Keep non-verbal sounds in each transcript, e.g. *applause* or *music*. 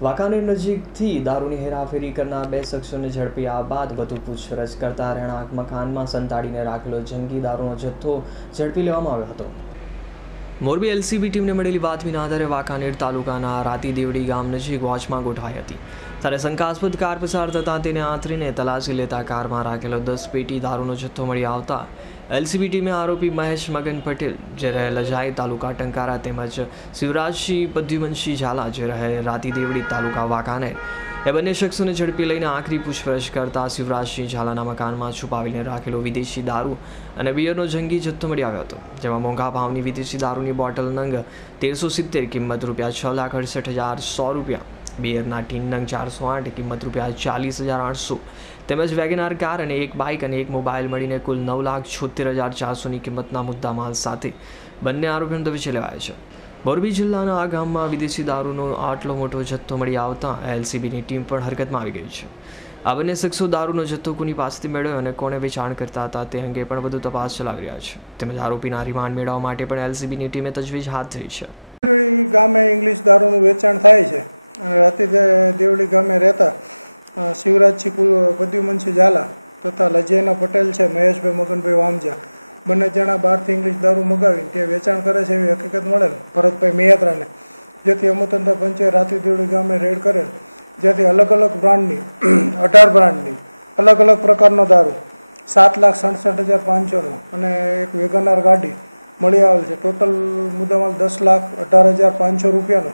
વાંકાનેર નજીકથી દારૂની હેરાફેરી કરનાર બે શખ્સોને ઝડપી આ બાદ વધુ પૂછપરછ કરતા રહેણાંક મકાનમાં સંતાડીને રાખેલો જંગી દારૂનો જથ્થો ઝડપી લેવામાં આવ્યો હતો. મોરબી એલસીબી ટીમને મળેલી બાતમીના આધારે વાંકાનેર તાલુકાના રાતી દેવડી ગામ નજીક વોચમાં ગોઠવાઈ હતી. ત્યારે શંકાસ્પદ કાર પસાર થતાં તેને આંતરીને તલાશી લેતા કારમાં રાખેલો દસ પેટી દારૂનો જથ્થો મળી આવતા એલસીબી ટીમે આરોપી મહેશ મગન પટેલ, જે રહે લજાઈ તાલુકા ટંકારા તેમજ શિવરાજસિંહ પદ્યુમનસિંહ ઝાલા, જે રહે રાતી દેવડી તાલુકા વાંકાનેર એ બંને શખ્સોને ઝડપી લઈને આખરી પૂછપરછ કરતા શિવરાજસિંહ ઝાલાના મકાનમાં છુપાવીને રાખેલો વિદેશી દારૂ અને બિયરનો જંગી જથ્થો મળી આવ્યો હતો, જેમાં મોંઘા ભાવની વિદેશી દારૂની બોટલ નંગ તેરસો સિત્તેર કિંમત રૂપિયા છ લાખ અડસઠ હજાર સો રૂપિયા બિયરના ટીન નંગ ચારસો આઠ કિંમત રૂપિયા ચાલીસ હજાર આઠસો, તેમજ વેગેનાર કાર અને એક બાઇક અને એક મોબાઈલ મળીને કુલ નવ લાખ છોતેર હજાર ચારસોની કિંમતના મુદ્દામાલ સાથે બંને આરોપીઓને દબીચે લેવાય છે. મોરબી જિલ્લાના આ ગામમાં વિદેશી દારૂનો આટલો મોટો જથ્થો મળી આવતા એલસીબીની ટીમ પણ હરકતમાં આવી ગઈ છે. આ બંને શખ્સો દારૂનો જથ્થો કોની પાસેથી મેળવ્યો અને કોણે વેચાણ કરતા હતા તે અંગે પણ વધુ તપાસ ચલાવી રહ્યા છે. તેમજ આરોપીના રિમાન્ડ મેળવવા માટે પણ એલસીબીની ટીમે તજવીજ હાથ ધરી છે. ગામે ઇંગ્લિશ દારૂનું વેચાણ થાય છે. અને રાતે દેવડી ગામે રહેતા શિવરાજસિંહ કુ- પદ્યુમનસિંહ ઝાલા તથા લજેના પટેલ છે, મહેશભાઈ, મગનભાઈ વામજા બંને જણા બહારથી ઇંગ્લિશ દારૂ મગાવીને તે વેચાણ કરે છે એવી હકીકત મળેલ ભરતભાઈ મેયાત્રાને. જેથી અમતંત્ર પંચે રાતી દેવડી ગામે રેડ કરેલ. જેથી અલગ અલગ બ્રાન્ડની, *clears throat* અઢાર બ્રાન્ડની, અલગ અલગ પ્રકારનો દારૂ, સાત લાખ સડસઠ હજાર પાંચસોનો અને એક વેગનાર ગાડી મળી આવેલ છે. ટોટલ મુદ્દામાલ દસ લાખ અઢાર હજાર પાંચસો રૂપિયાનો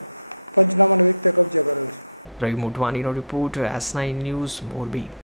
પંચનામાની વ્યક્તિએ કબજે કરેલ છે. Ravi મોટવાનીનો report S nine news Morbi.